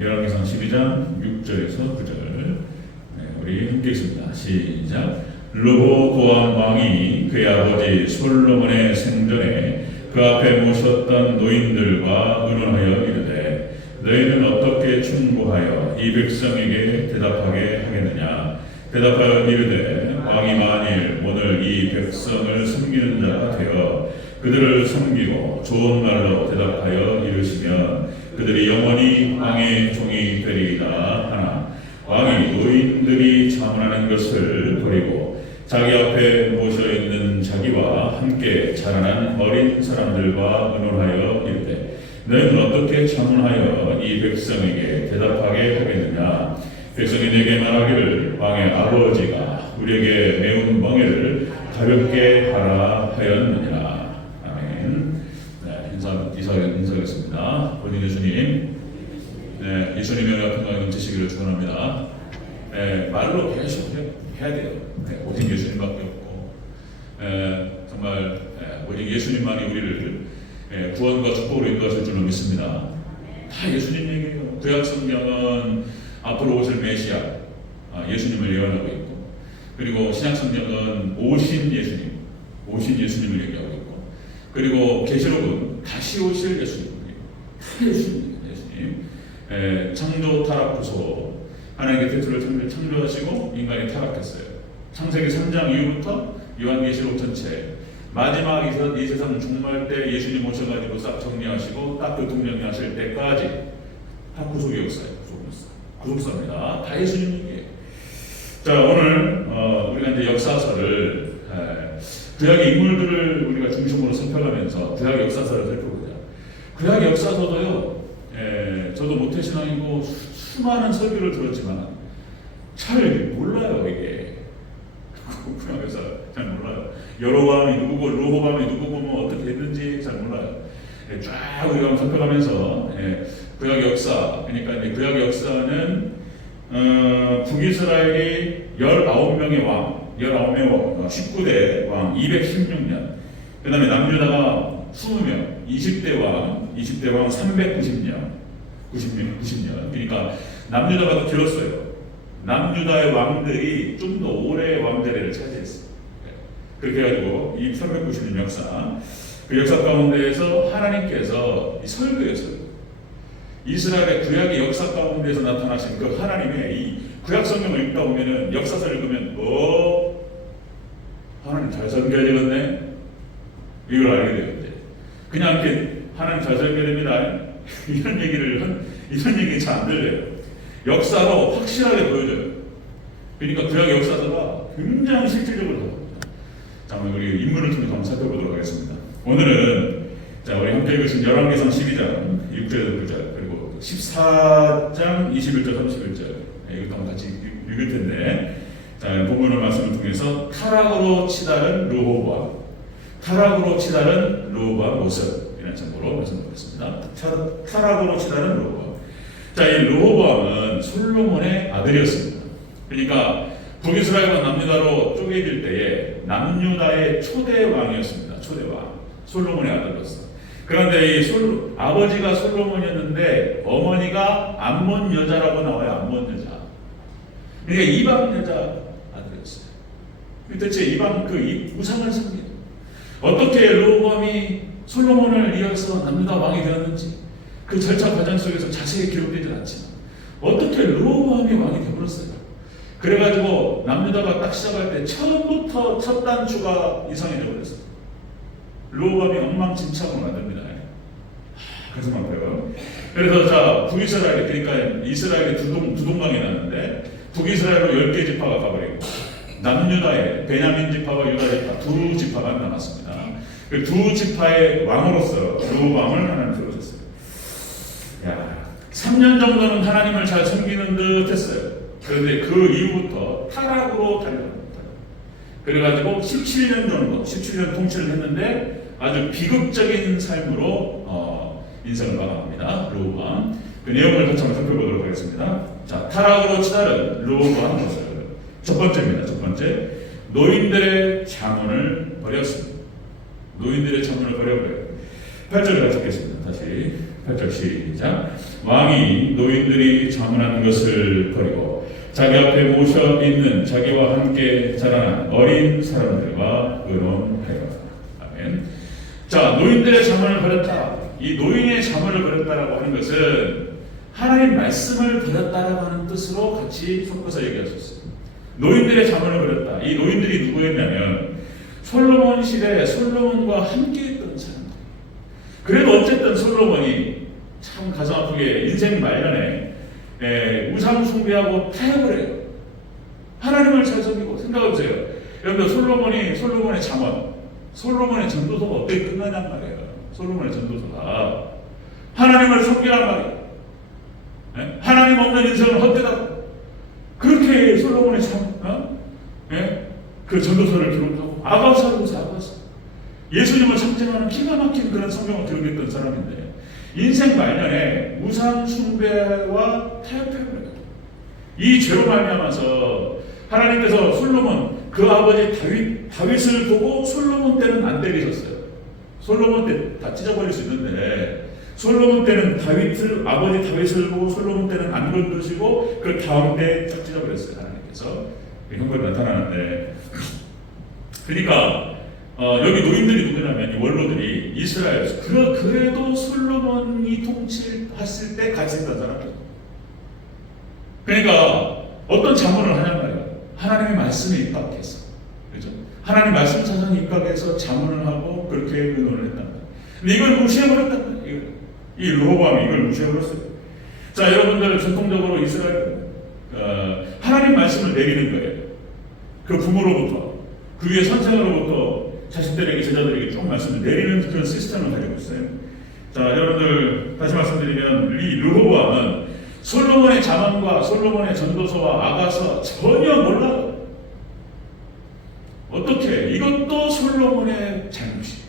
열왕기상 12장 6절에서 9절 우리 함께 읽습니다. 시작. 르호보암 왕이 그의 아버지 솔로몬의 생전에 그 앞에 모셨던 노인들과 의논하여 이르되 너희는 어떻게 충고하여 이 백성에게 대답하게 하겠느냐. 대답하여 이르되 왕이 만일 오늘 이 백성을 섬기는 자가 되어 그들을 섬기고 좋은 말로 대답하여 이르시면 그들이 영원히 왕의 종이 되리이다 하나 왕이 노인들이 자문하는 것을 버리고 자기 앞에 모셔있는 자기와 함께 자라난 어린 사람들과 의논하여 이르되 너희는 어떻게 자문하여 이 백성에게 대답하게 하겠느냐. 백성이 내게 말하기를 왕의 아버지가 우리에게 매운 멍에를 가볍게 하라 하였느니라. 아멘. 인사하겠습니다. 본인 예수님, 예수님의 같은 강에 넘치시기를 축원합니다. 말로 계속 해야 돼요. 오직 예수님밖에 없고, 정말 오직 예수님만이 우리를 구원과 축복으로 인도하실 줄로 믿습니다. 다 예수님 얘기예요. 구약 성경은 앞으로 오실 메시아 예수님을 예언하고 있고, 그리고 신약 성경은 오신 예수님을 얘기하고 있고, 그리고 계시록은 다시 오실 예수님이에요. 다 예수님. 창조 타락 후소 하나님의 태초를 창조하시고 인간이 타락했어요. 창세기 3장 이후부터 요한계시록 전체 마지막 이 세상 종말 때 예수님 오셔가지고 싹 정리하시고 딱 교통정리하실 때까지 다 구속의 역사예요. 구속사입니다. 다 예수님 얘기예요. 자, 오늘 우리가 이제 역사서를 구약의 인물들을 우리가 중심으로 살펴가면서 구약 역사서를 살펴보자. 구약 역사서도요. 저도 모태신앙이고 수많은 설교를 들었지만 잘 몰라요 이게. 구약에서 잘 몰라요. 여로보암이 누구고 르호보암이 누구고 뭐 어떻게 됐는지 잘 몰라요. 쫙 우리가 살펴가면서 구약 역사, 그러니까 이제 구약 역사는 북이스라엘이 19명의 왕, 19대 왕 216년, 그 다음에 남유다가 20명, 20대 왕 390년, 90년. 그러니까 남유다가 더 길었어요. 남유다의 왕들이 좀 더 오래 왕자리를 차지했어요. 그렇게 해가지고 이 390년 역사, 그 역사 가운데에서 하나님께서 설교였어요. 이스라엘의 구약의 역사 가운데에서 나타나신 그 하나님의 이 구약 성경을 읽다 보면은 역사서를 읽으면 하나님 잘 설교해야 되겠네 이걸 알게 되는데 그냥 이렇게 하나님 잘 설교해야 됩니다 이런 얘기 잘 안 들려요. 역사로 확실하게 보여줘요. 그러니까 구약의 역사서가 굉장히 실질적으로 나옵니다. 자, 우리 인물을 통해서 한번 살펴보도록 하겠습니다. 오늘은 자, 우리 함께 읽으신 열왕기상 12장 6절에서 9절 그리고 14장 21절 31절 이것도 한번 같이 읽을 텐데, 자, 본문의 말씀을 통해서 타락으로 치달은 르호보암 모습 이라는 제목으로 말씀드리겠습니다. 타락으로 치달은 르호보암. 자, 이 르호보암은 솔로몬의 아들이었습니다. 그러니까 북이스라엘과 남유다로 쪼개질 때에 남유다의 초대 왕이었습니다. 초대 왕. 솔로몬의 아들로서. 그런데 아버지가 솔로몬이었는데 어머니가 암몬 여자라고 나와요. 암몬 여자. 그러니까 이방 여자 아들이었어요. 대체 이방 우상을 섬겨요. 어떻게 르호보암이 솔로몬을 이어서 남유다 왕이 되었는지 그 절차 과정 속에서 자세히 기록되지 않지만 어떻게 르호보암이 왕이 되어버렸어요. 그래가지고 남유다가 딱 시작할 때 처음부터 첫 단추가 이상해져 버렸어요. 르호보암이 엉망진창으로 만듭니다. 그래서 말해요. 그래서 자, 북이스라엘, 그러니까 이스라엘이 두 동강이 나는데 북이스라엘로 10개 지파가 가버리고 남유다에 베냐민 지파와 유다 지파 두 지파가 남았습니다. 그 두 지파의 왕으로서 르호보암을 하나님 세우셨어요. 3년 정도는 하나님을 잘 섬기는 듯 했어요. 그런데 그 이후부터 타락으로 달려갑니다. 그래가지고 17년 통치를 했는데 아주 비극적인 삶으로 인생을 마감합니다. 르호보암. 그 내용을 같이 한번 살펴보도록 하겠습니다. 자, 타락으로 치달은 르호보암 모습. 첫 번째입니다. 첫 번째, 노인들의 자문을 버렸습니다. 노인들의 자문을 버려버려요. 8절을 같이 읽겠습니다. 다시 8절 시작. 왕이 노인들이 자문한 것을 버리고 자기 앞에 모셔 있는 자기와 함께 자라난 어린 사람들과 의논하여. 아멘. 자, 노인들의 자문을 버렸다. 이 노인의 자문을 버렸다라고 하는 것은 하나님 말씀을 버렸다라고 하는 뜻으로 같이 섞어서 얘기하셨어요. 노인들의 자문을 버렸다. 이 노인들이 누구였냐면 솔로몬 시대에 솔로몬과 함께 했던 사람들. 그래도 어쨌든 솔로몬이 참 가슴 아프게 인생 말년에 우상 숭배하고 타협을 해요. 하나님을 잘 섬기고. 생각해보세요. 여러분들 솔로몬의 잠언, 솔로몬의 전도서가 어떻게 끝나냔 말이에요. 솔로몬의 전도서가 하나님을 섬기란 말이에요. 하나님 없는 인생은 헛되다. 그렇게 솔로몬의 그 전도서를 기록하고 아가서 예수님을 상징하는 기가 막힌 그런 성경을 기록했던 사람인데 인생 말년에 우상 숭배와 타협해버려요. 이 죄로 말미암아서 하나님께서 솔로몬 그 아버지 다윗을 보고 솔로몬 때는 안 때리셨어요. 솔로몬 때 다 찢어버릴 수 있는데 솔로몬 때는 아버지 다윗을 보고 솔로몬 때는 안 건드시고 그 다음 때 쫙 찢어버렸어요. 하나님께서 형벌이 나타나는데 그러니까 여기 노인들이 누구냐면 이 원로들이 이스라엘 그래도 솔로몬이 통치했을 때 같이 했던 사람이에요. 그러니까 어떤 자문을 하냔 말이에요. 하나님의 말씀에 입각해서, 그렇죠? 하나님 말씀 사상에 입각해서 자문을 하고 그렇게 의논을 했단 말이에요. 근데 이걸 무시해버렸단 말이에요. 이 르호보암이 이걸 무시해버렸어요. 자, 여러분들 전통적으로 이스라엘 하나님 말씀을 내리는 거예요. 그 부모로부터 그 위에 선생으로부터 자식들에게 제자들에게 쭉 말씀을 내리는 그런 시스템을 가지고 있어요. 자, 여러분들 다시 말씀드리면 이 르호보암은 솔로몬의 자문과 솔로몬의 전도서와 아가서 전혀 몰라요. 어떻게? 이것도 솔로몬의 잘못이에요.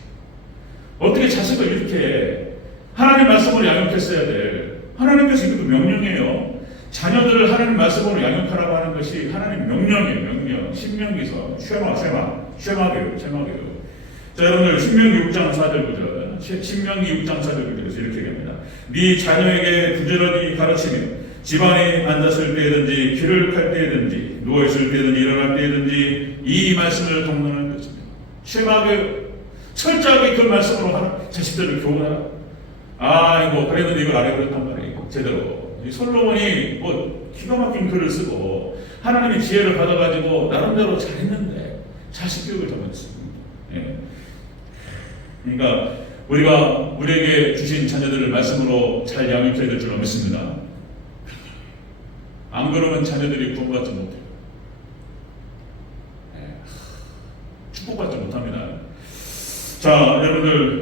어떻게 자식을 이렇게 하나님 말씀으로 양육했어야 돼. 하나님께서 이것도 명령이에요. 자녀들을 하나님 말씀으로 양육하라고 하는 것이 하나님 명령이에요. 명령. 신명기서 쉐마교육. 자, 여러분들 신명기 6장 4절 구절. 신명기 6장 4절 구절에서 이렇게 얘기합니다. 네 자녀에게 부지런히 가르치며 집안에 앉았을 때든지 길을 갈 때든지 누워있을 때든지 일어날 때든지 이 말씀을 동론할 것이며 쉐마교육. 철저하게 그 말씀으로 자식들을 교훈하라. 이거 그랬는데 이걸 안 해버렸단 말이에요. 제대로. 이 솔로몬이 기가 막힌 글을 쓰고 하나님의 지혜를 받아가지고 나름대로 잘했는데 자식 교육을 잘못했습니다. 예. 그러니까 우리에게 주신 자녀들을 말씀으로 잘 양육해야 될 줄 믿습니다. 안 그러면 자녀들이 구원받지 못해요. 축복받지 못합니다. 자, 여러분들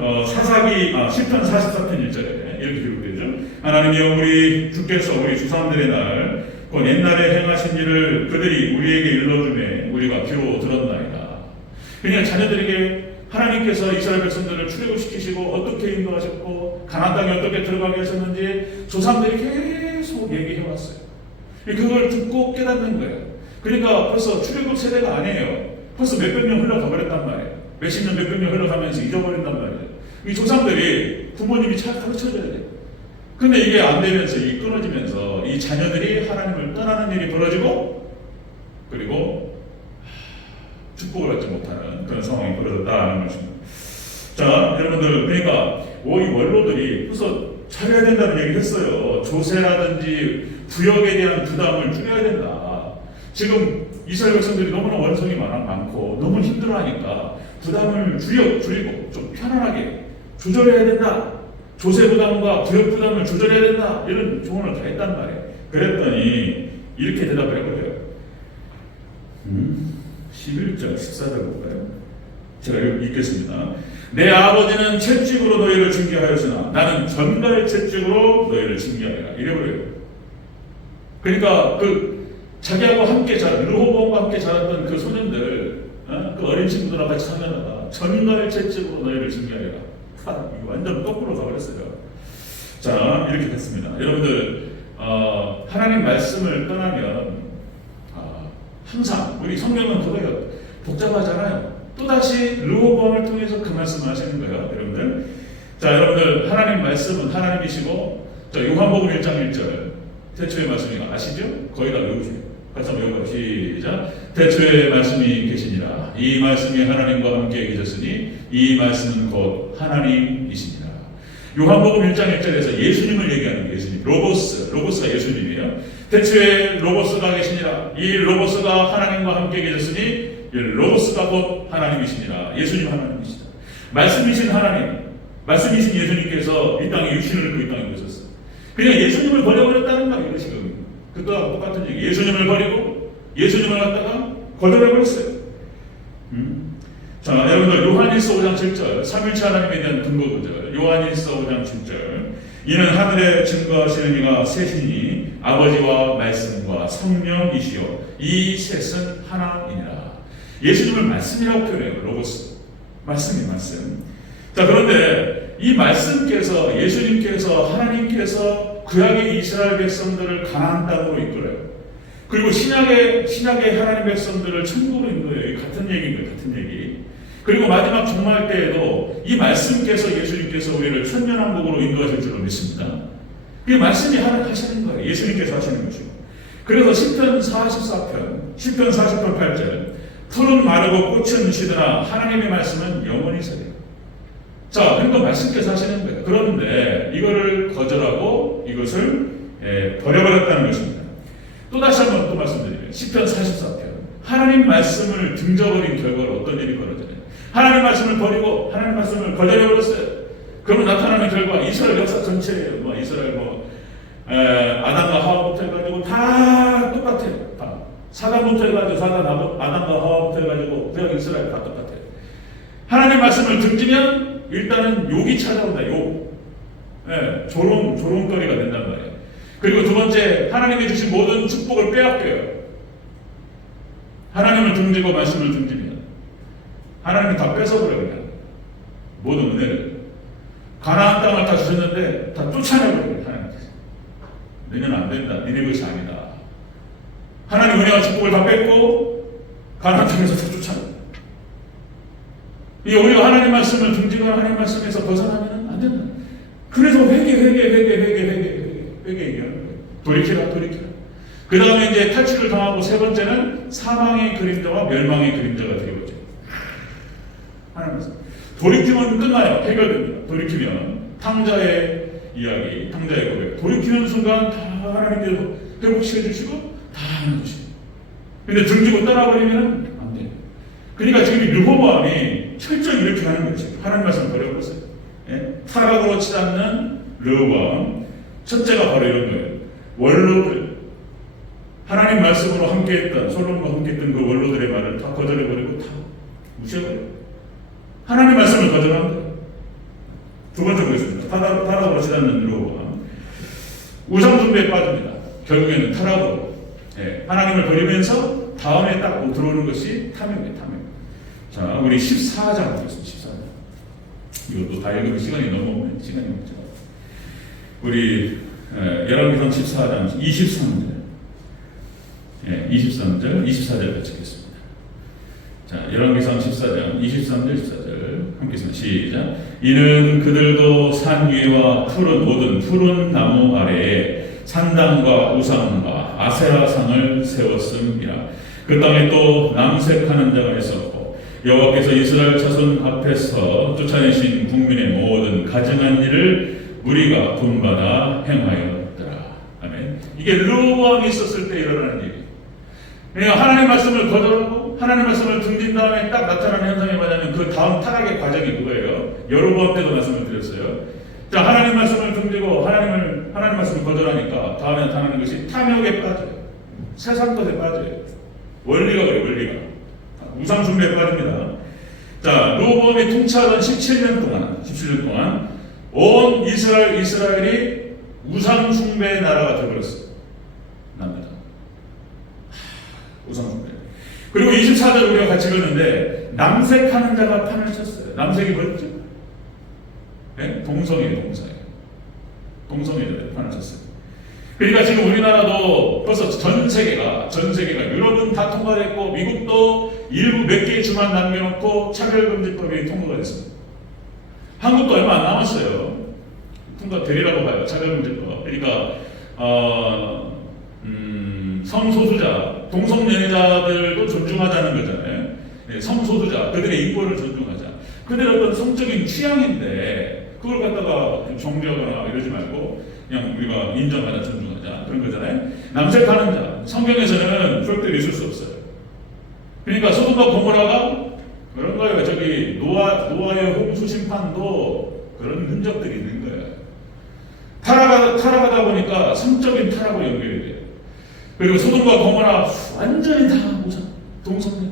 시편 44편 1절에 이렇게 기록되죠. 하나님이여 우리 주께서 우리 조상들의 날 곧 옛날에 행하신 일을 그들이 우리에게 일러주매 우리가 귀로 들었나이다. 그냥 자녀들에게 하나님께서 이스라엘 백성들을 출애굽시키시고 어떻게 인도하셨고 가나안 땅에 어떻게 들어가게 하셨는지 조상들이 계속 얘기해왔어요. 그걸 듣고 깨닫는 거예요. 그러니까 벌써 출애굽 세대가 아니에요. 벌써 몇백 년 흘러가버렸단 말이에요. 몇십 년, 몇백 년 흘러가면서 잊어버린단 말이에요. 이 조상들이 부모님이 잘 가르쳐줘야 돼요. 근데 이게 안 되면서, 끊어지면서 이 자녀들이 하나님을 떠나는 일이 벌어지고, 그리고 축복을 받지 못하는 그런 상황이 벌어졌다는 것입니다. 자, 여러분들, 그러니까 이 원로들이 벌써 잘해야 된다는 얘기를 했어요. 조세라든지 부역에 대한 부담을 줄여야 된다. 지금 이스라엘 백성들이 너무나 원성이 많고 너무 힘들어하니까 부담을 줄이고 좀 편안하게 조절해야 된다. 조세 부담과 부역 부담을 조절해야 된다. 이런 조언을 다 했단 말이에요. 그랬더니 이렇게 대답을 해버려요. 11절 14절 볼까요? 제가 읽겠습니다. 내 아버지는 채찍으로 너희를 징계하였으나 나는 전갈 채찍으로 너희를 징계하리라. 이래버려요. 그러니까 자기하고 함께 르호보암과 함께 자랐던 그 소년들, 그 어린 친구들하고 같이 상관하다 전갈 채찍으로 너희를 징계하리라. 이거 완전 거꾸로 가버렸어요. 자, 이렇게 됐습니다. 여러분들, 하나님 말씀을 떠나면 항상 우리 성경은 복잡하잖아요. 또다시 르호보암을 통해서 그 말씀을 하시는 거예요. 여러분들, 자, 여러분들 하나님 말씀은 하나님이시고, 자, 요한복음 1장 1절 태초의 말씀이 아시죠? 거의 다 외우세요. 같이 한번 외워봐요. 시작. 태초의 말씀이 계시니라. 이 말씀이 하나님과 함께 계셨으니 이 말씀은 곧 하나님이시니라. 요한복음 1장 1절에서 예수님을 얘기하는 예수님. 로고스가 예수님이에요. 태초에 로고스가 계시니라. 이 로고스가 하나님과 함께 계셨으니 이 로고스가 곧 하나님이시니라. 예수님 하나님이시다. 말씀이신 하나님, 말씀이신 예수님께서 이 땅에 육신을 입고 이 땅에 오셨어요. 그냥 예수님을 버려버렸다는 말이에요. 지금 그것과 똑같은 얘기. 예수님을 버리고 예수님을 갖다가 거절해버렸어요. 자, 여러분들 요한일서 5장 7절, 삼일체 하나님에 대한 근거 구절. 요한일서 5장 7절. 이는 하늘에 증거하시는 이가 셋이니 아버지와 말씀과 성령이시요 이 셋은 하나이니라. 예수님을 말씀이라고 표현해요. 로고스. 말씀이 말씀. 자, 그런데 이 말씀께서, 예수님께서, 하나님께서 구약의 이스라엘 백성들을 가나안 땅으로 이끌어요. 그리고 신약의 하나님 백성들을 천국으로 인도해요. 같은 얘기인 거예요. 같은 얘기. 그리고 마지막 종말 때에도 이 말씀께서, 예수님께서 우리를 천년왕국으로 인도하실 줄로 믿습니다. 그 말씀이 하시는 거예요. 예수님께서 하시는 것이고. 그래서 시편 44편 8절 풀은 마르고 꽃은 시드나 하나님의 말씀은 영원히 서리라. 자, 그러니까 말씀께서 하시는 거예요. 그런데 이거를 거절하고 이것을 버려버렸다는 것입니다. 또 다시 한번 또 말씀드리면 시편 44편 하나님 말씀을 등져버린 결과로 어떤 일이 벌어져요? 하나님 말씀을 버리고 하나님 말씀을 거절해버렸어요. 그러면 나타나는 결과 이스라엘 역사 전체예요. 이스라엘 아담과 하와부터 해가지고 다 똑같아요. 다. 사단부터 해가지고 아담과 하와부터 해가지고 구약 이스라엘 다 똑같아요. 하나님 말씀을 등지면 일단은 욕이 찾아온다. 욕. 조롱거리가 된단 말이에요. 그리고 두 번째, 하나님이 주신 모든 축복을 빼앗겨요. 하나님을 등지고 말씀을 등지면 하나님이 다 뺏어버려요. 그냥. 모든 은혜를. 가나안 땅을 다 주셨는데 다 쫓아내버려요. 하나님께서. 너희는 안 된다. 니네 것이 아니다. 하나님 은혜와 축복을 다 뺏고 가나안 땅에서 다 쫓아내요. 우리가 하나님 말씀을 등지거나 하나님 말씀에서 벗어나면 안 된다. 그래서 회개 얘기하는 거예요. 돌이키라. 그 다음에 이제 탈취를 당하고 세 번째는 사망의 그림자와 멸망의 그림자가 되어버려요. 하나님 말씀. 돌이키면 끝나요. 해결됩니다. 돌이키면 탕자의 이야기, 탕자의 고백. 돌이키는 순간 다 하나님께서 회복시켜 주시고 다 하는 것이에요. 근데 등지고 떠나버리면 안 돼요. 그러니까 지금 이 르호보암이 철저히 이렇게 하는 거죠. 하나님 말씀 버려버렸어요. 타락으로 치닫는 르호보암. 첫째가 바로 이런 거예요. 원로들. 하나님 말씀으로 함께했던, 솔로몬과 함께했던 그 원로들의 말을 다 거절해버리고 다 무시해버려요. 하나님 말씀을 거절한 거예요. 두 번째 보겠습니다. 타락으로 치닫는 르호보암. 우상숭배에 빠집니다. 결국에는 타락으로. 하나님을 버리면서 다음에 딱 들어오는 것이 탐욕이에요. 탐욕. 자, 우리 14장 보겠습니다. 14장. 이것도 다 읽으면 시간이 넘어오면 시간이 없죠. 우리 열왕기상 14장 23절. 23절, 24절 같이 읽겠습니다. 자, 열왕기상 14장 23절, 14절 함께 읽습니다. 시작. 이는 그들도 산 위와 푸른 나무 아래에 산당과 우상과 아세라상을 세웠음이라. 그 땅에 또 남색하는 자가 있었고 여호와께서 이스라엘 자손 앞에서 쫓아내신 국민의 모든 가증한 일을 우리가 본받아 행하였더라. 아멘. 이게 르호보암이 있었을 때 일어나는 일이에요. 그러니까 하나님 말씀을 거절하고 하나님 말씀을 등진 다음에 딱 나타나는 현상이 뭐냐면 그 다음 타락의 과정이 그거예요. 여로보암 때도 말씀을 드렸어요. 자, 하나님 말씀을 등지고 하나님 말씀을 거절하니까 다음에 나타나는 것이 탐욕에 빠져요. 세상 것에 빠져요. 원리가 그래요. 원리가. 우상 숭배에 빠집니다. 자, 르호보암이 통치하던 17년 동안 온 이스라엘이 우상 숭배의 나라가 되어버렸어요. 납니다. 우상 숭배. 그리고 24절 우리가 같이 읽었는데 남색하는 자가 판을 쳤어요. 남색이 뭐였죠? 동성애예요. 동성애자들 판을 쳤어요. 그러니까 지금 우리나라도 벌써 전 세계가 유럽은 다 통과됐고 미국도 일부 몇 개의 주만 남겨놓고 차별금지법이 통과가 됐습니다. 한국도 얼마 안 남았어요. 통과되리라고 봐요. 차별금지법. 그러니까 성소수자, 동성연애자들도 존중하자는 거잖아요. 네, 성소수자, 그들의 인권을 존중하자. 그들의 어떤 성적인 취향인데 그걸 갖다가 정죄하거나 이러지 말고 그냥 우리가 인정하자, 존중하자 그런 거잖아요. 남색하는 자, 성경에서는 절대 있을 수 없어요. 그러니까 소돔과 고모라가 그런 거예요. 저기 노아의 홍수 심판도 그런 흔적들이 있는 거예요. 타락하다 보니까 성적인 타락으로 연결이 돼요. 그리고 소돔과 고모라 완전히 다 동성애.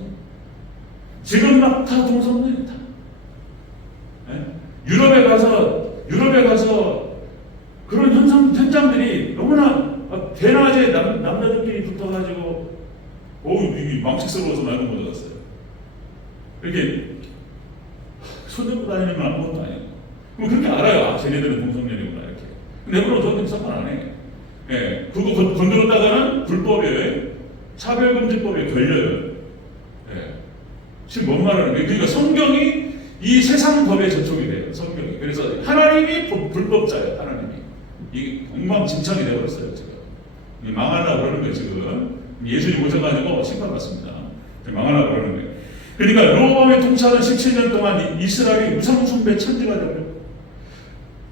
지금 막 다 동성애 다. 네? 유럽에 가서 그런 현장들이 너무나 대낮에 남자들끼리 붙어가지고 이게 망측스러워서 말도 못하겠어요. 이렇게 손잡고 다니는 건 아무것도 아니에요. 그럼 그렇게 알아요. 쟤네들은 동성연애구나 이렇게. 내부로 저는 상관 안 해. 예, 그거 건드렸다가는 불법이에요. 차별금지법에 걸려요. 예. 지금 뭔 말하는 거예요? 그러니까 성경이 이 세상 법에 저촉이 돼요. 성경이. 그래서 하나님이 불법자예요. 하나님이. 이 엉망진창이 되어버렸어요. 지금. 망하려고 그러는 거예요. 지금. 예수님 오셔가지고 심판받습니다. 망하려고 그러는 거예요. 그러니까 로마의 통치하던 17년 동안 이스라엘이 우상숭배 천지가 되어버렸고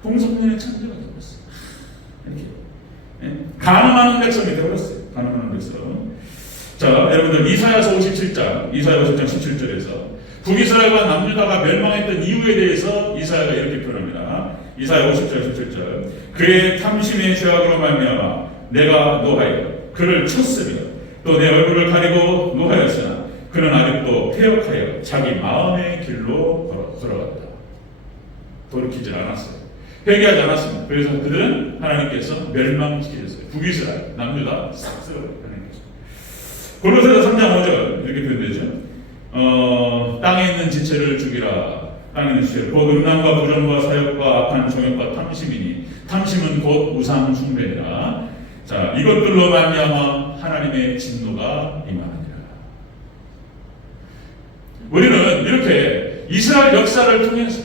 동성연애 천지가 되어버렸어요. 이렇게. 네? 가늠하는 백성이 되어버렸어요. 가늠하는 백성. 자, 여러분들 이사야서 57장 17절에서 북이스라엘과 남유다가 멸망했던 이유에 대해서 이사야가 이렇게 표현합니다. 이사야 50절 17절 그의 탐심의 죄악으로 말미암아 내가 노하여 그를 쳤으며 또 내 얼굴을 가리고 노하였으나 그는 아직도 패역하여 자기 마음의 길로 걸어갔다. 돌이키질 않았어요. 회개하지 않았습니다. 그래서 그들은 하나님께서 멸망시키셨어요. 북이스라엘, 남유다 싹 쓸어버려요. 하나님께서. 골로새서 3장 5절 이렇게 표현되죠. 땅에 있는 지체를 죽이라. 땅에 있는 지체를 곧 음란과 부정과 사욕과 악한 정욕과 탐심이니 탐심은 곧 우상 숭배니라. 자, 이것들로 말미암아 하나님의 진노가 임하느니라. 우리는 이렇게 이스라엘 역사를 통해서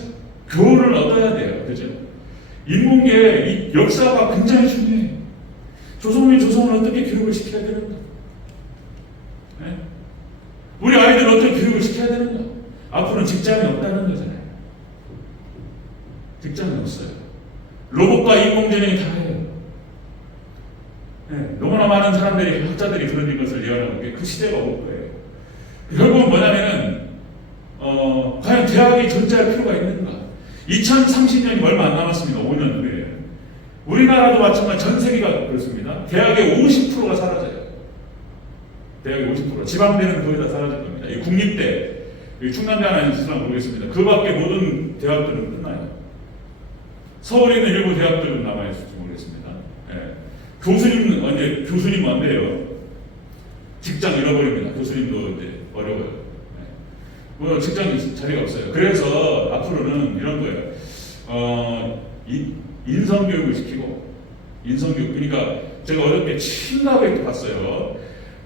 교훈을 얻어야 돼요. 그죠? 인문계의 이 역사가 굉장히 중요해요. 조성을 어떻게 교육을 시켜야 되는가? 네? 우리 아이들을 어떻게 교육을 시켜야 되는가? 앞으로는 직장이 없다는 거잖아요. 직장이 없어요. 로봇과 인공지능이 다 해요. 네, 너무나 많은 사람들이, 학자들이 그런 것을 예언하고 그 시대가 올 거예요. 결국은 뭐냐면은, 과연 대학이 존재할 필요가 있는가? 2030년이 얼마 안 남았습니다. 5년 후에. 우리나라도 마찬가지 전 세계가 그렇습니다. 대학의 50%가 사라져요. 대학의 50%. 지방대는 거의 다 사라질 겁니다. 이 국립대, 충남대는 있을지 모르겠습니다. 그 밖에 모든 대학들은 끝나요. 서울에 있는 일부 대학들은 남아있을지 모르겠습니다. 예. 교수님 안 돼요. 직장 잃어버립니다. 교수님도 이제 어려워요. 뭐 직장 자리가 없어요. 그래서 앞으로는 이런 거예요. 인성교육을 시키고 인성교육. 그러니까 제가 어저께 친다고 봤어요.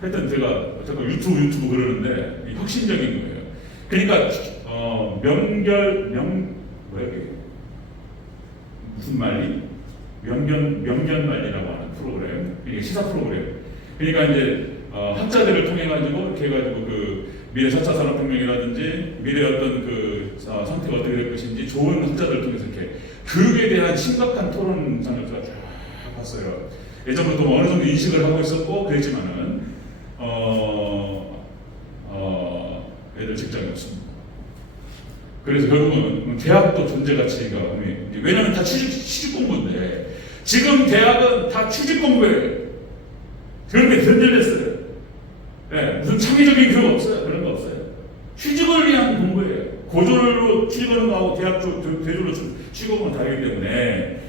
하여튼 제가 유튜브 그러는데 혁신적인 거예요. 그러니까 무슨 말리? 명견말리라고 하는 프로그램. 이게 시사 프로그램. 그러니까 이제 학자들을 통해 가지고 이렇게 해가지고 그 미래 4차 산업혁명이라든지 미래 어떤 그 선택이 어떻게 될 것인지 좋은 학자들을 통해서 이렇게 교육에 대한 심각한 토론장을 제가 쫙 봤어요. 예전부터 뭐 어느 정도 인식을 하고 있었고 그랬지만은 애들 직장이 없습니다. 그래서 결국은 대학도 존재 가치가 왜냐하면 다 취직 공부인데 지금 대학은 다 취직 공부예요. 그런데 변절됐어요. 네, 무슨 창의적인 교육 없어요. 그런 거 없어요. 취직을 위한 공부예요. 고졸로 취직하는 거하고 대학 대졸로 취직은 다르기 때문에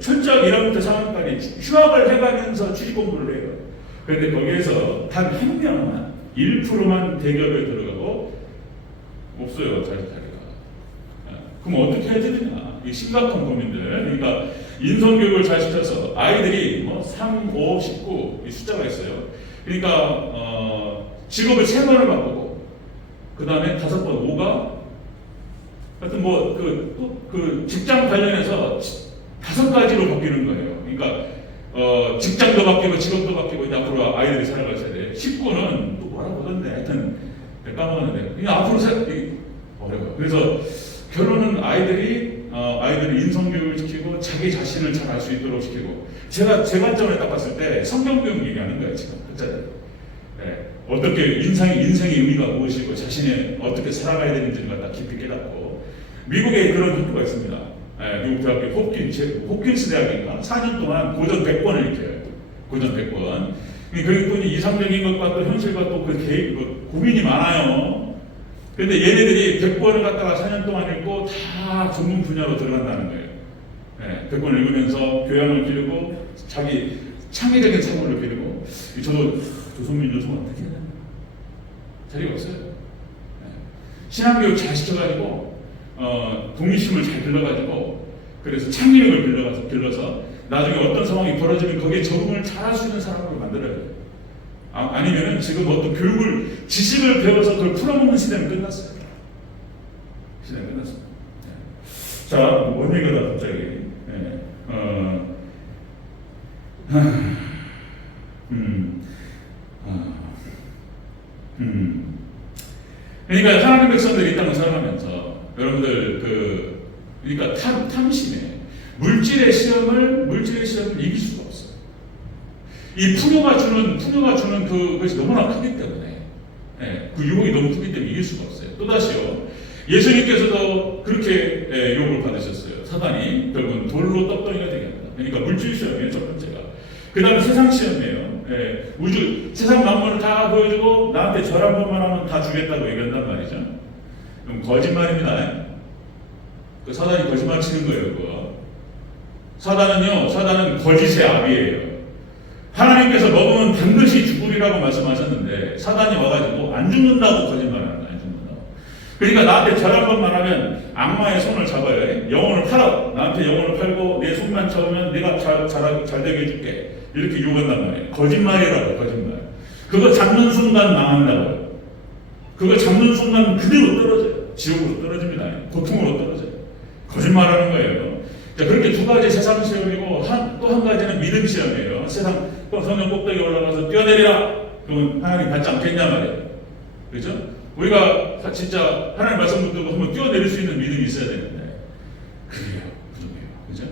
철저하게 1학년부터 4학년까지 휴학을 해가면서 취직 공부를 해요. 그런데 거기에서 단 한 명만 1%만 대기업에 들어가고 없어요. 자리가. 그럼 어떻게 해야 되느냐? 이 심각한 고민들. 그러니까 인성교육을 잘 시켜서 아이들이 3, 5, 19 이 숫자가 있어요. 그러니까 직업을 3번을 바꾸고 그 다음에 5번 5가 하여튼 뭐 그 직장 관련해서 5가지로 바뀌는 거예요. 그러니까 직장도 바뀌고 직업도 바뀌고 이제 앞으로 아이들이 살아갈 세대. 19는 또 뭐라고 하던데 하여튼 까먹었는데 그냥 앞으로 어려워요. 그래서 결혼은 아이들이 인성교육을 시키고 자기 자신을 잘 알 수 있도록 시키고 제가 제 관점에 딱 봤을 때 성경교육 얘기하는 거예요 지금 학자들. 네. 어떻게 인생의 의미가 무엇이고 자신이 어떻게 살아가야 되는지를 갖다 깊이 깨닫고 미국에 그런 학교가 있습니다. 네, 미국 대학교 홉킨스 대학인가 4년 동안 고전 100권을 익혀요. 고전 100권. 그리고 이상적인 것과 또 현실과 또 그 고민이 많아요. 근데 얘네들이 100권을 갖다가 4년 동안 읽고 다 전문 분야로 들어간다는 거예요. 네, 100권을 읽으면서 교양을 기르고 자기 창의적인 사고를 기르고 저도 조선민 요즘 어떻게 해야 되나? 자리가 없어요. 네. 신앙교육 잘 시켜가지고 독립심을 잘 길러가지고 그래서 창의력을 길러서 나중에 어떤 상황이 벌어지면 거기에 적응을 잘할 수 있는 사람으로 만들어야 돼요. 아니면은 지금 어떤 지식을 배워서 그걸 풀어먹는 시대는 끝났어요. 시대는 끝났습니다. 네. 자, 뭔 얘기다 갑자기. 네. 그러니까 하나님 백성들이 이 땅을 살아가면서 여러분들 그러니까 탐심에 물질의 시험을 이길 수가 없어요. 이 풍요가 주는 그것이 너무나 크기 때문에 그 유혹이 너무 크기 때문에 이길 수가 없어요. 또다시요. 예수님께서도 그렇게 유혹을 받으셨어요. 사단이 결국은 돌로 떡덩이가 되게 합니다. 그러니까 물질 시험이에요. 첫 번째가. 그 다음에 세상 시험이에요. 세상 만물을 다 보여주고 나한테 절 한 번만 하면 다 주겠다고 얘기한단 말이죠. 그럼 거짓말입니다. 그 사단이 거짓말 치는 거예요. 그거. 사단은 거짓의 아비예요. 하나님께서 먹으면 반드시 죽으리라고 말씀하셨는데 사단이 와가지고 안 죽는다고 거짓말하는 거예요. 안 죽는다고. 그러니까 나한테 절 한 번만 하면 악마의 손을 잡아야 해. 영혼을 팔아. 나한테 영혼을 팔고 내 손만 잡으면 내가 잘 되게 해줄게. 이렇게 유혹한단 말이에요. 거짓말이라고 거짓말. 그거 잡는 순간 망한다고요. 그거 잡는 순간 그대로 떨어져요. 지옥으로 떨어집니다. 고통으로 떨어져요. 거짓말하는 거예요. 자, 그렇게 두 가지 세상 시험이고 또 한 가지는 믿음 시험이에요. 세상 성령 꼭대기 올라가서 뛰어내리라. 그러면 하나님 받지 않겠냐 말이에요. 그렇죠? 우리가 진짜 하나님 말씀 붙들고 한번 뛰어내릴 수 있는 믿음이 있어야 되는데 그게요. 부족해요. 그렇죠?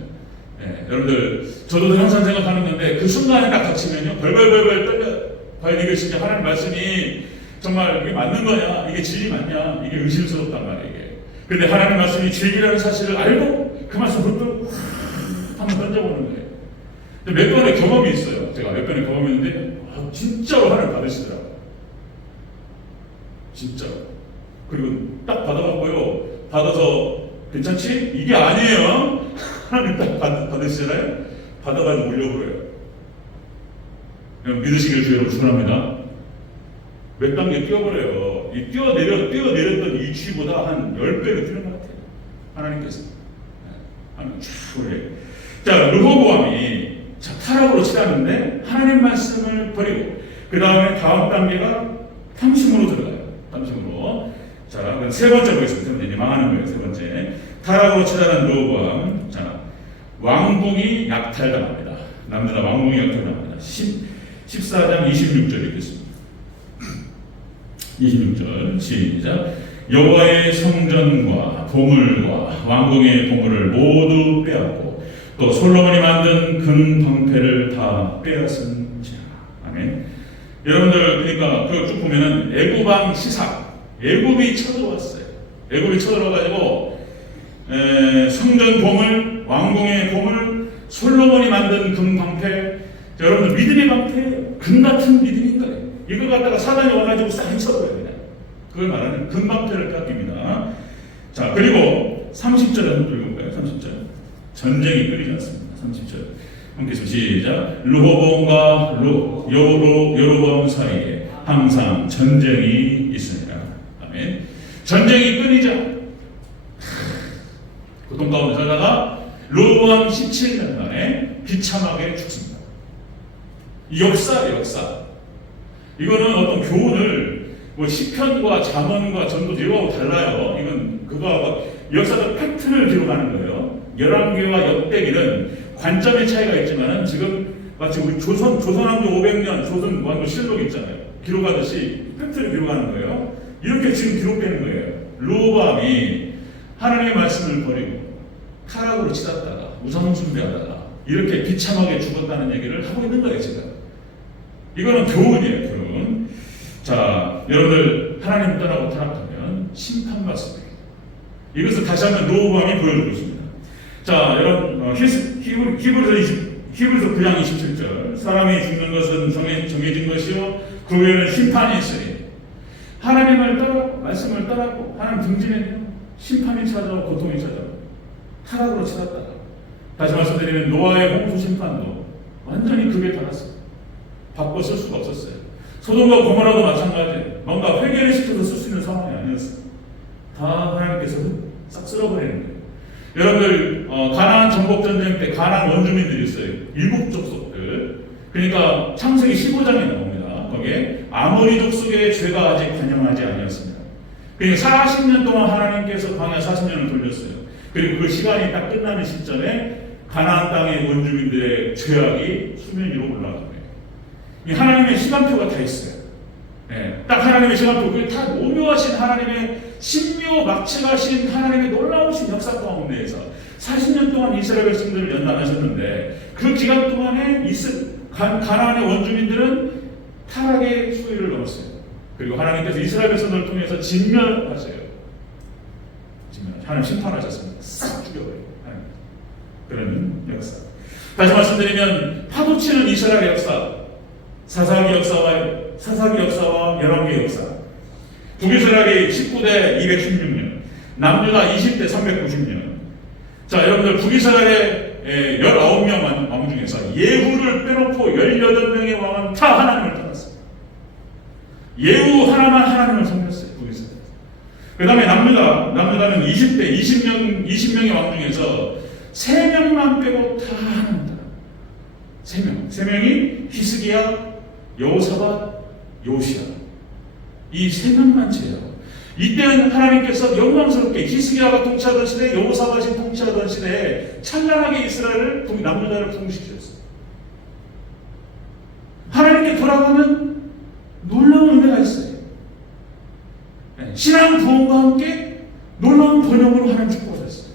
네, 여러분들 저도 항상 생각하는 건데 그 순간에 딱 닥치면요 벌벌벌 떨려. 과연 이게 진짜 하나님 말씀이 정말 이게 맞는 거냐? 이게 진리 맞냐? 이게 의심스럽단 말이에요. 근데 하나님 말씀이 진리라는 사실을 알고 그 말씀 붙들고 한번 던져보는 거예요. 몇 번의 경험이 있어요. 제가 몇 번의 경험이 있는데 진짜로 하나님 받으시더라고요. 진짜로. 그리고 딱 받아봤고요. 받아서 괜찮지? 이게 아니에요. 하나님 딱 받으시잖아요. 받아가지고 올려버려요. 믿으시길 주여로 축원합니다. 몇 단계 뛰어버려요. 이 뛰어내렸던 이 취보다 한 10배로 뛰는 것 같아요. 하나님께서. 하나님 자, 르호보암이 타락으로 치닫는데 하나님 말씀을 버리고 그 다음에 다음 단계가 탐심으로 들어가요. 탐심으로. 자, 세 번째 보겠습니다. 이제 망하는 거예요. 세 번째. 타락으로 치닫는 르호보암. 자, 왕궁이 약탈당합니다. 남자나 왕궁이 약탈당합니다. 14장 26절 읽겠습니다. 26절 시작. 여호와의 성전과 보물과 왕궁의 보물을 모두 빼앗고 또 솔로몬이 만든 금 방패를 다 빼앗은지라. 아멘. 여러분들 그러니까 그 쭉 보면은 애굽왕 시삭, 애굽이 쳐들어왔어요. 애굽이 쳐들어가지고 성전 보물, 왕궁의 보물, 솔로몬이 만든 금 방패. 자, 여러분들 믿음의 방패, 금 같은 믿음인 거예요. 이걸 갖다가 사단이 와가지고 싹 쳐버려요. 그냥. 그걸 말하는 금 방패를 깎입니다. 자, 그리고 30절에 한번 읽어볼까요? 30절. 전쟁이 끊이지 않습니다. 30절. 함께 시작. 르호보암과 여로보암 사이에 항상 전쟁이 있습니다. 아멘. 전쟁이 끊이지 않아요. 고통 가운데 살다가 르호보암 17년 만에 비참하게 죽습니다. 역사예요, 역사. 이거는 어떤 교훈을 시편과 잠언과 전도 이거하고 달라요. 이건 그거하고 역사적 팩트를 기록하는 거예요. 열왕기와 역대기는 관점의 차이가 있지만 지금 마치 우리 조선왕조 500년 조선왕조 실록 있잖아요. 기록하듯이 팩트를 기록하는 거예요. 이렇게 지금 기록되는 거예요. 르호보암이 하나님의 말씀을 버리고 타락으로 치닫다가 우상 숭배하다가 이렇게 비참하게 죽었다는 얘기를 하고 있는 거예요, 지금. 이거는 교훈이에요, 교훈. 자, 여러분들 하나님 떠나고 타락하면 심판받습니다. 이것을 다시 한번 르호보암이 보여주고 있습니다. 자, 여러분 히브리서 9장 27절 사람이 죽는 것은 정해진 것이요 그 후에는 심판이 있으니 하나님을 떠났고 말씀을 떠났고 하나님 등지면 심판이 찾아오고 고통이 찾아오고 타락으로 치닫다가 다시 말씀드리면 노아의 홍수 심판도 완전히 극에 달았어요. 바꿔 쓸 수가 없었어요. 소돔과 고모라도 마찬가지예요. 뭔가 회개를 시켜서 쓸 수 있는 상황이 아니었어요. 다 하나님께서 싹 쓸어버리는 거예요. 여러분들 가나안 정복 전쟁 때 가나안 원주민들이 있어요. 일곱 족속들. 그러니까 창세기 15장에 나옵니다. 거기에 아모리 족속의 죄가 아직 관영하지 아니었습니다. 그러니까 40년 동안 하나님께서 광야 40년을 돌렸어요. 그리고 그 시간이 딱 끝나는 시점에 가나안 땅의 원주민들의 죄악이 수면 위로 올라간 거예요. 하나님의 시간표가 다 있어요. 네, 딱 하나님의 시간표, 그게 다 오묘하신 하나님의 신묘막측하신 하나님의 놀라우신 역사 가운데에서 40년 동안 이스라엘 백성들을 연단하셨는데 그 기간 동안에 가나안의 원주민들은 타락의 수위를 넘었어요. 그리고 하나님께서 이스라엘 백성들을 통해서 진멸하세요. 하나님 심판하셨습니다. 싹 죽여버려요. 그런 역사. 다시 말씀드리면 파도치는 이스라엘 역사, 사사기 역사와 열왕기 역사. 북이스라엘이 19대 216년, 남유다 20대 390년. 자, 여러분들 북이스라엘의 19명 왕 중에서 예후를 빼놓고 18명의 왕은 다 하나님을 떠났어요. 예후 하나만 하나님을 섬겼어요. 북이스라엘. 그 다음에 남유다는 20대 20명의 왕 중에서 3명만 빼고 다 하나님 따라. 3명. 3명이 히스기야, 여호사밧, 요시야. 이 3명만 제외하고 이때는 하나님께서 영광스럽게 히스기야가 통치하던 시대에 여호사밧이 통치하던 시대에 찬란하게 이스라엘을 남유다를 부흥시키셨어요. 하나님께 돌아가면 놀라운 은혜가 있어요. 신앙 부흥과 함께 놀라운 번영으로 하나님 축복하셨어요.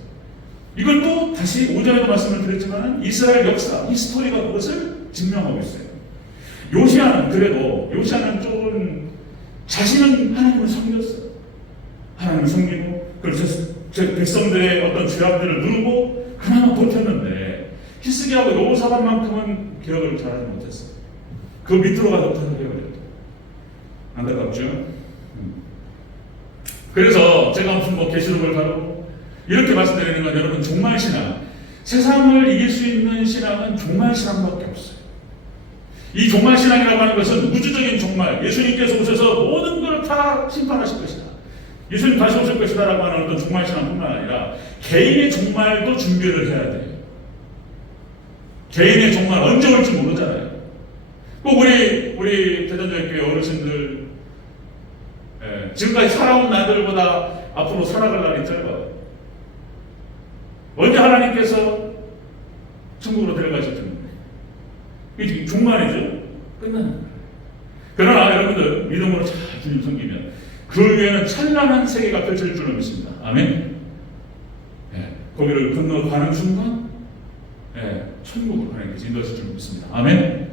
이걸 또 다시 오전에도 말씀을 드렸지만 이스라엘 역사, 이 스토리가 그것을 증명하고 있어요. 요시아는 조금 자신은 하나님을 섬겼어요. 하나님을 섬기고 그래서 백성들의 어떤 죄악들을 누르고 그나마 버텼는데 히스기야하고 여호사밧만큼은 기억을 잘하지 못했어요. 그 밑으로 가서 타락해버렸다. 안타깝죠? 그래서 제가 무슨 계시록을 다루고 이렇게 말씀드리는 건 여러분 종말 신앙, 세상을 이길 수 있는 신앙은 종말 신앙밖에 없어요. 이 종말 신앙이라고 하는 것은 우주적인 종말, 예수님께서 오셔서 모든 걸 다 심판하실 것이다. 예수님 다시 오실 것이다 라고 하는 어떤 종말 신앙뿐만 아니라 개인의 종말도 준비를 해야 돼요. 개인의 종말 언제 올지 모르잖아요. 꼭 우리 대전교회 어르신들 지금까지 살아온 날들보다 앞으로 살아갈 날이 짧아요. 언제 하나님께서 천국으로 데려가실 텐데 이게 종말이죠. 끝나는 거예요. 그러나 여러분들 믿음으로 잘 주님 섬기면 그 위에는 찬란한 세계가 펼쳐질 줄로 믿습니다. 아멘. 거기를 건너가는 순간 천국으로 하나님께서 인도하실 줄로 믿습니다. 아멘.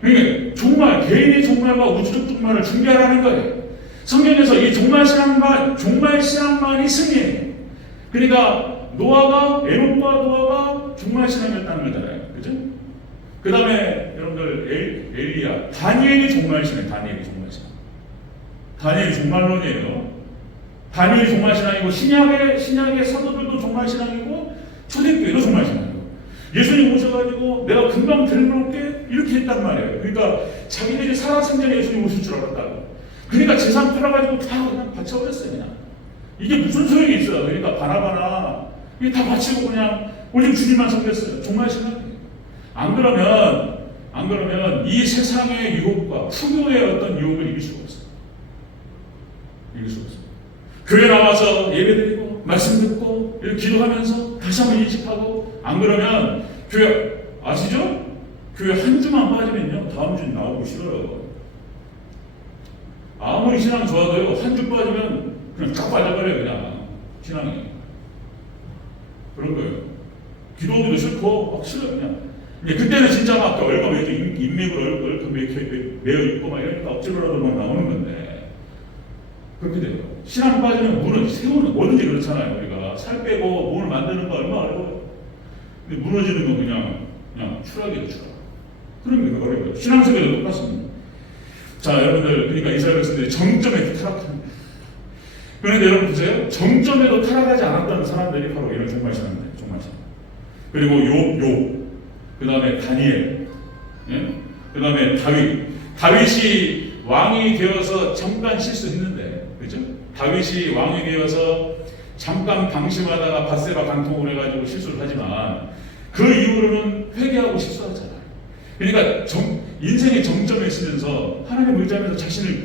그러니까 종말, 개인의 종말과 우주적 종말을 준비하라는 거예요. 성경에서 이 종말 신앙만이 승리예요. 그러니까 에녹과 노아가 종말 신앙이었다는 거잖아요. 그죠? 그 다음에 여러분들 엘리야, 다니엘이 종말 신앙, 다니엘이 종말론이에요. 다니엘이 종말 신앙이고 신약의 사도들도 종말 신앙이고 초대교회도 종말 신앙이고 예수님 오셔가지고 내가 금방 데려올게 이렇게 했단 말이에요. 그러니까 자기들이 살아생전에 예수님 오실 줄 알았다고. 그러니까 재산 팔아가지고 다 그냥 바쳐버렸어요. 그냥 이게 무슨 소용이 있어요. 그러니까 바나바나 이게 다 바치고 그냥 오직 주님만 섬겼어요. 종말 신앙이에요. 안 그러면 이 세상의 유혹과 풍요의 어떤 유혹을 이길 수가 없어요. 교회 나와서 예배드리고 말씀 듣고 이렇게 기도하면서 다시 한번 인식하고, 안 그러면 교회 아시죠? 교회 한 주만 빠지면요 다음 주는 나오고 싫어요. 아무리 신앙 좋아도요 한 주 빠지면 그냥 쫙 빠져버려요. 그냥 신앙이 그런 거예요. 기도하기도 싫고 막 싫어요. 그냥 그때는 진짜 막 얼마 왜 인맥으로 얼굴 매여 있고 막 이러니까 억지로라도 막 나오는 건데, 그렇게 돼요. 신앙 빠지면 세우는 뭐든지 그렇잖아요. 우리가 살 빼고 몸을 만드는 거 얼마나 어려워요. 근데 무너지는 건 그냥 추락이에요. 추락. 그런 게 어려워요. 신앙 속에도 똑같습니다. 자, 여러분들, 그러니까 이스라엘 백성들이 정점에 타락합니다. 그런데 여러분 보세요. 정점에도 타락하지 않았던 사람들이 바로 이런 종말 신앙들, 종말 신앙. 그리고 욥, 그 다음에 다니엘, 예? 그 다음에 다윗이 왕이 되어서 잠깐 실수했는데, 그죠? 다윗이 왕이 되어서 잠깐 방심하다가 밧세바 간통을 해가지고 실수를 하지만 그 이후로는 회개하고 실수하잖아요. 그러니까 인생의 정점에 있으면서 하나님을 의지하면서 자신을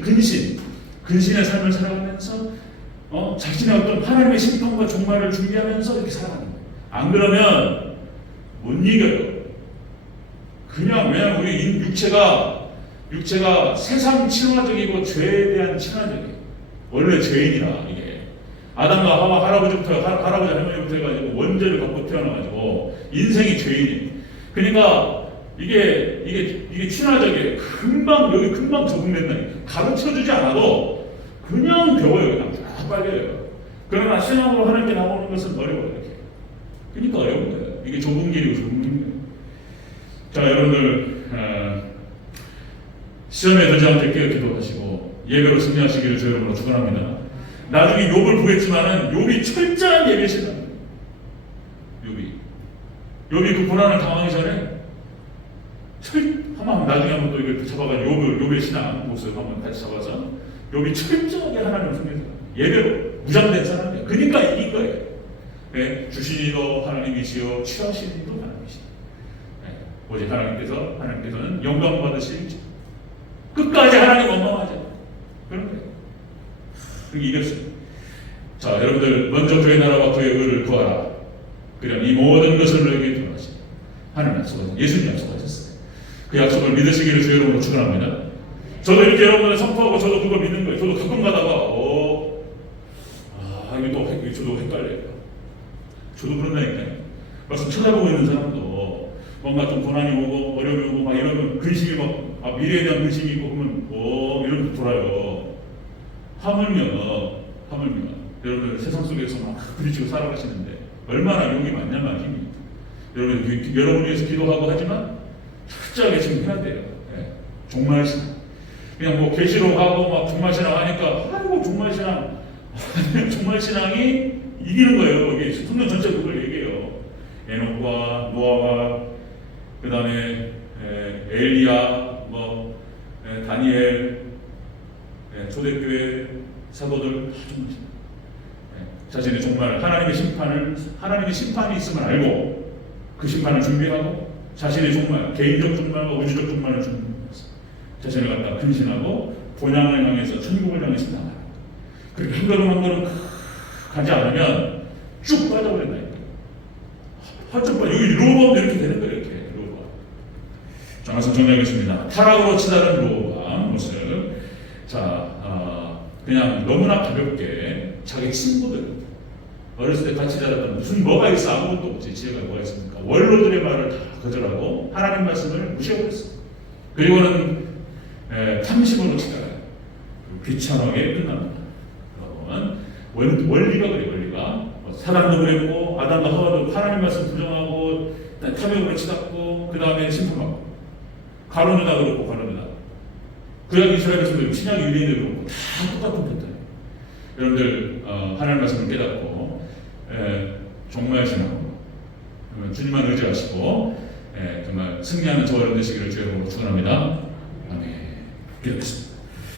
근신의 삶을 살아가면서 자신의 어떤 하나님의 심판과 종말을 준비하면서 이렇게 살아가는 거예요. 안 그러면 못 이겨요. 그냥 왜냐하면 우리 육체가 세상 친화적이고 죄에 대한 친화적이에요. 원래 죄인이라 이게 아담과 하와 할아버지 할머니부터 해가지고 원죄를 갖고 태어나가지고 인생이 죄인이에요. 그러니까 이게 친화적이에요. 금방 적응된다니까. 가르쳐주지 않아도 그냥 배워요. 그냥 다 빨려요. 그러나 신앙으로 하는 게 나오는 것은 어려워요. 이렇게. 그러니까 어려운 거예요. 이게 좁은 길이고 좁은 길이에요. 자, 여러분들 시험에 들지 않게 깨어 기도하시고 예배로 승리하시기를 저 여러분으로 축원합니다. 나중에 욥을 보겠지만은 욥이 철저한 예배신앙. 욥이 그 고난을 당하기 전에 나중에 한번 또 이걸 잡아가지고 욥의 신앙 모습 한번 같이 잡아서 욥이 철저하게 하나님을 섬겨서 예배로 무장된 사람이에요. 그러니까 이긴 거예요. 네, 주신 이도 하나님이시요 취하신 이도 하나님이시요. 네, 오직 하나님께서는 영광 받으시죠. 끝까지 하나님 원망하죠. 그런 거예요. 그게 이겼어요. 자, 여러분들 먼저 그의 나라와 그의 의를 구하라. 그럼 이 모든 것을 너에게 더하시고 하나님 약속하셨어요. 예수님 약속하셨어요. 그 약속을 믿으시기를 주 여러분으로 축원합니다. 저도 이렇게 여러분을 선포하고 저도 그걸 믿는 거예요. 저도 가끔 가다가 저도 헷갈려요. 저도 그런다니까요. 말씀 찾아보고 있는 사람도 뭔가 좀 고난이 오고 어려움이 오고 막 이러면 근심이 막 미래에 대한 근심이 있고 그러면 이렇게 돌아요. 하물며 여러분들 세상 속에서 막 부딪히고 살아가시는데 얼마나 용이 많냐면 힘입니다. 여러분 위해서 기도하고 하지만 철저하게 지금 해야 돼요. 네. 종말신앙. 그냥 뭐 계시록하고 막 종말신앙 하니까 아이고 종말신앙이 이기는 거예요. 이게 성경 전체 그걸 얘기해요. 에녹과 노아와 그 다음에 엘리야, 다니엘, 초대교회 사도들 다 종말신앙. 자신의 종말, 하나님의 심판이 있음을 알고 그 심판을 준비하고 자신의 종말, 개인적 종말과 우주적 종말을 준비하면서 자신을 갖다 근신하고 본향을 향해서 천국을 향해서 나가라. 그렇게 한 걸음 가지 않으면 쭉 빠져버린다니까. 헐쩍 빠져. 여기 로보암도 이렇게 되는 거예요. 이렇게 로보암. 자, 말씀 정리하겠습니다. 타락으로 치달은 로보암 모습. 자, 그냥 너무나 가볍게 자기 친구들 어렸을 때 같이 자랐던 뭐가 있어? 아무것도 없지. 지혜가 뭐가 있습니까? 원로들의 말을 다 거절하고 하나님 말씀을 무시해버렸어. 그리고는 탐심으로 치달아요. 귀찮게 끝납니다. 그러면 원리가 그래. 원리가 사람도 그랬고 아담과 하와도 하나님 말씀 부정하고 탐욕으로 치닫고 그 다음에 심판받고 가론유다 그렇고 가론유다 구약 이스라엘에서도 신약 유대인들 그렇고 다 똑같은 패턴이에요. 여러분들 하나님 말씀을 깨닫고 종말 신앙으로 주님만 의지하시고 정말 승리하는 저와 여러분 되시기를 주의 이름으로 축원합니다. 아멘. 기도하겠습니다.